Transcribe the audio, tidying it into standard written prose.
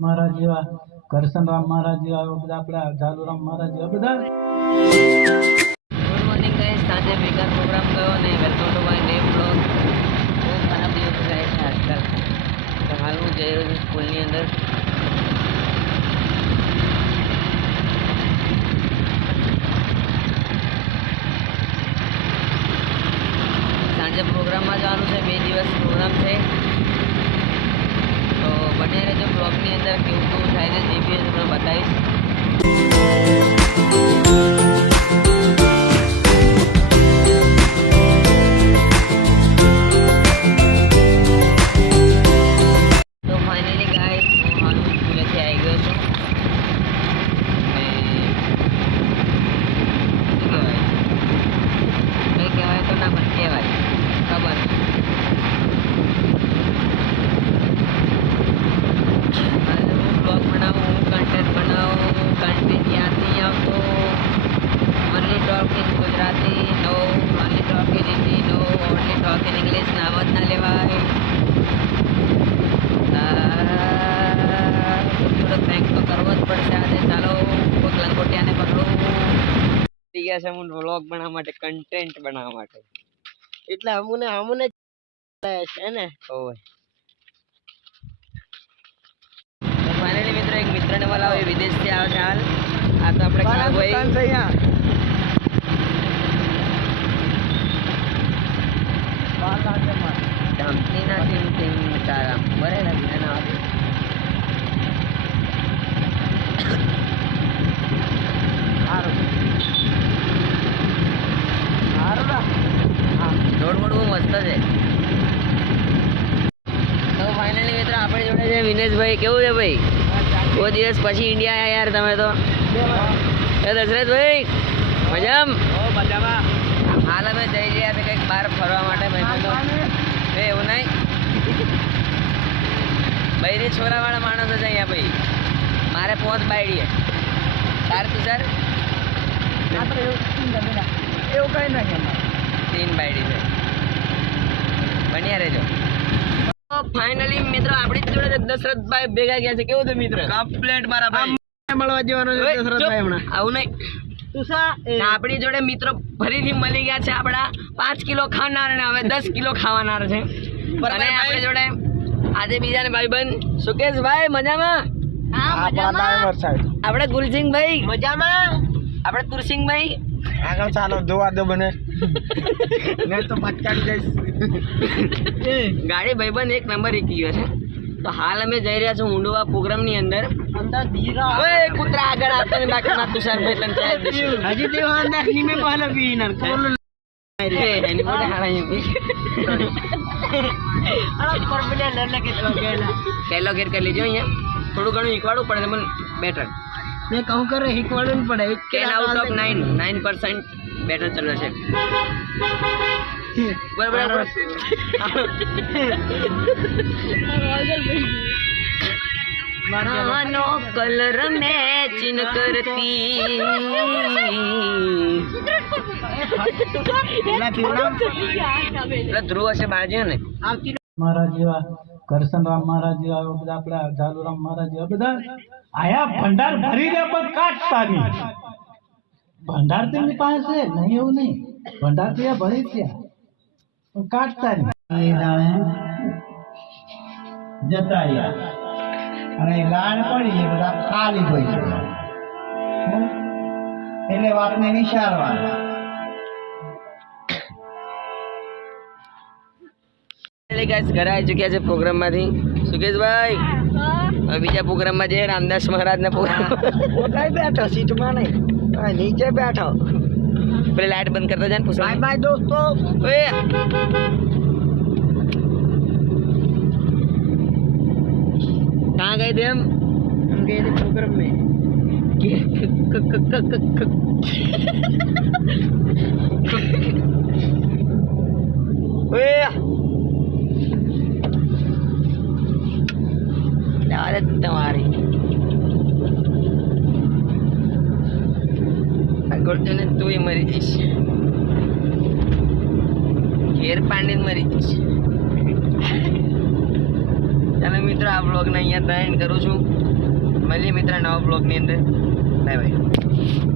महाराज जेवा करसन राम महाराज जेवा બધા આપણા જાલુરામ મહારાજ જેવા બધા ગુડ મોર્નિંગ ગાઈસ સાંજે બેકાર પ્રોગ્રામ ગયો ને welcome to my new blog બહુ ખરાબ દિવસ જાય છે આજકાલ તો હાલ હું જઈ રહ્યો છું સ્કૂલની અંદર સાંજે પ્રોગ્રામમાં જવાનું છે 2 દિવસ પ્રોગ્રામ છે તો બને રહેજો બ્લોગની અંદર કેવું કેવું થાય છે જે બી તમને બતાવીશ તો ફાઇનલી ગાઈસ હું હાલ સ્કૂલેથી આવી ગયો છું ને શું કહેવાય કંઈ કહેવાય તો ના પણ કહેવાય ખબર બ્લોગ બનાવું હું કન્ટેન્ટ બનાવું કન્ટેન્ટ યાદ નહીં આવતો only talk in Gujarati no only talk in Hindi no only talk in English નામ જ ના લેવાય થોડો થેન્ક તો કરવો જ પડશે આજે ચાલો કોઈક લંગોટિયાને પકડો થઈ ગયા છે હું વ્લોગ બનાવવા માટે કન્ટેન્ટ બનાવવા માટે એટલે અમુને છે ને ઓય તો ફાઇનલી મિત્રો એક મિત્રને બોલાવો એ વિદેશથી આવે છે હાલ આ તો આપણે કાળભાઈ ધમકી નથી ટીમ તારા બરાબર ધ્યાન આવે રોડ બહુ મસ્ત છે તો ફાઇનલી મિત્રો આપણી જોડે છે વિનેશભાઈ કેવું છે ભાઈ બહુ દિવસ પછી ઇન્ડિયા આવ્યા યાર તમે તો એ દશરથભાઈ મજામાં હાલ અમે જઈ રહ્યા હતા કંઈક બહાર ફરવા માટે ભાઈ એવું નહીં બૈરી છોરાવાળા માણસો છે અહીંયા ભાઈ મારે પહોંચ બાયડીએ તાર તું સર એવું કઈ નથી 3 બાયડી છે બન્યા રહેજો તો ફાઇનલી મિત્રો આપણી જોડે દશરથભાઈ ભેગા ગયા છે કેવું છે મિત્ર કમ્પ્લેટ મારા ભાઈ મળવા જવાનો છે દશરથભાઈ હમણાં આવું નહીં આપણી જોડે મિત્રો ફરીથી મળી ગયા છે આપણા 5 કિલો ખાનાર અને હવે 10 કિલો ખાવાનાર છે અને આપણી જોડે આજે બીજા ને ભાઈબંધ સુકેશભાઈ મજામાં આપણે ગુલસિંહભાઈ મજામાં આપણે તુરસિંહભાઈ આગળ ચાલો જોવા દો મને મેં તો પચાડી જઈશ ગાડી ભાઈબંધ એક નંબર એકલી છે તો હાલ અમે જઈ રહ્યા છું ઊંડવા પ્રોગ્રામની અંદર ઓય કૂતરા આગળ આવતા ને બાકી માં તુષારભાઈ લન હજી દેવા નાખની મે પહેલા વિનર કોલ એની બોલે હારા એમ અરે પર બને લન કે તો ગયેલા કેલો ગેર કરી લેજો અહીંયા થોડું ઘણું ઈકવાડવું પડે મને બેટર મેં કહું કરે હિકવાડવું પડે 10 આઉટ ઓફ 9% બેટર ચાલે છે બરાબર માનો કલર મેચ ન કરતી ધ્રુવ હશે બાજુ ને મહારાજ જેવા કરશન રામ મહારાજ જેવા બધા આપણા જાલુરામ મહારાજ જેવા બધા આયા ભંડાર ભરી દે પણ કાટતા નહીં ભંડાર તેમની પાસે નહીં એવું નહીં ભંડાર ત્યાં ભરી ત્યાં પણ કાટતા નહીં જતા રહ્યા અને લાણ પડી એ બધા ખાલી હોય છે એટલે વાતને નિશાળવા ઘરે આવી ચુક્યા છે પ્રોગ્રામમાંથી સુકેશભાઈ હવે બીજા પ્રોગ્રામમાં જઈએ રામદાસ મહારાજના પ્રોગ્રામ કઈ બેઠો સીટમાં નહીં નીચે બેઠો પેલી લાઈટ બંધ કરતા જાય ને પૂછો બાય બાય દોસ્તો ઓય कहाँ गए थे हम गए थे प्रोग्राम में तुम्हारी गोल्डन तू ही मरी जैस घेर पांडे मरी जैस ચાલો મિત્રો આ બ્લોગને અહીંયા એન્ડ કરું છું. મળીએ મિત્ર નવા બ્લોગની અંદર. Bye bye.